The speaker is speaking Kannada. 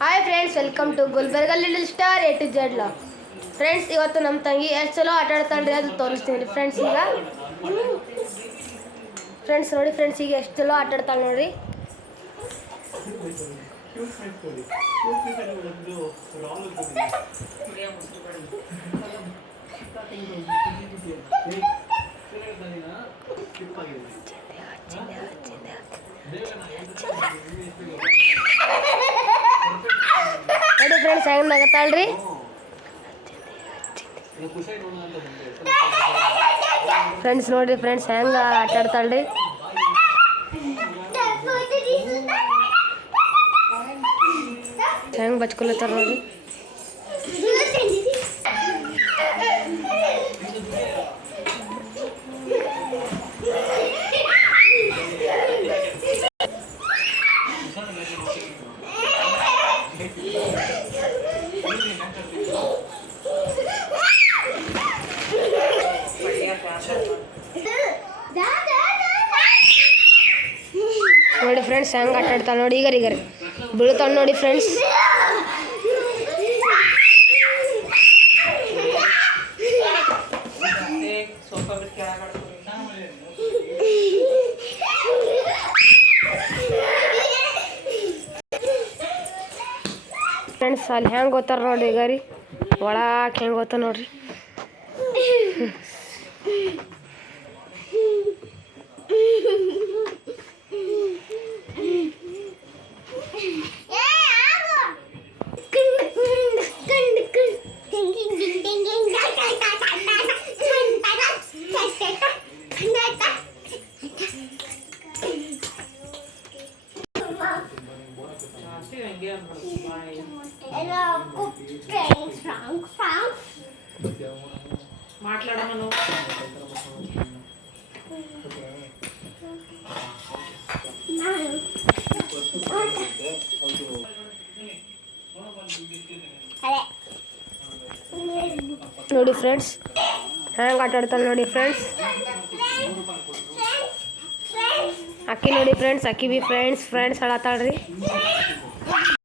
Hi friends, welcome to Gulbarga little star A to Z log. Friends, ಇವತ್ತು ನಮ್ಮ ತಂಗಿ ಎಷ್ಟು ಚಲೋ ಆಟ ಆಡ್ತಾಳ್ರಿ ಅದು ತೋರಿಸ್ತೀನಿ ಫ್ರೆಂಡ್ಸ್. ಈಗ ಫ್ರೆಂಡ್ಸ್ ನೋಡಿ, ಫ್ರೆಂಡ್ಸ್ ಈಗ ಎಷ್ಟು ಚಲೋ ಆಟ ಆಡ್ತಾಳೆ ನೋಡ್ರಿ. ನೋಡಿ ಫ್ರೆಂಡ್ಸ್ ಹೆಂಗೆ ನಗತಾಳ್ರಿ. ಫ್ರೆಂಡ್ಸ್ ನೋಡ್ರಿ ಫ್ರೆಂಡ್ಸ್ ಹೆಂಗೆ ಆಟ ಆಡ್ತಾಳ್ರಿ. ಹೆಂಗೆ ಬಚ್ಕೊಲತ್ತಾರ ನೋಡ್ರಿ. ನೋಡಿ ಫ್ರೆಂಡ್ಸ್ ಹೆಂಗೆ ಆಟ ಆಡ್ತಾಳೆ ನೋಡಿ. ಈಗ ಬೀಳ್ತಾಳೆ ನೋಡಿ ಫ್ರೆಂಡ್ಸ್. ಫ್ರೆಂಡ್ಸ್ ಅಲ್ಲಿ ಹೆಂಗೆ ಗೊತ್ತಾರ ನೋಡ್ರಿ. ಈಗ ರೀ ಒಳಗೆ ಹೆಂಗೆ ಗೊತ್ತ ನೋಡ್ರಿ. మాట్లాడమను ನೋಡಿ ಫ್ರೆಂಡ್ಸ್ ಹೆಂಗೆ ಆಟ ಆಡ್ತಾಳೆ ನೋಡಿ ಫ್ರೆಂಡ್ಸ್. ಅಕ್ಕಿ ನೋಡಿ ಫ್ರೆಂಡ್ಸ್, ಅಕ್ಕಿ ಬಿ ಫ್ರೆಂಡ್ಸ್ ಹೇಳತ್ತಾಳ್ರಿ.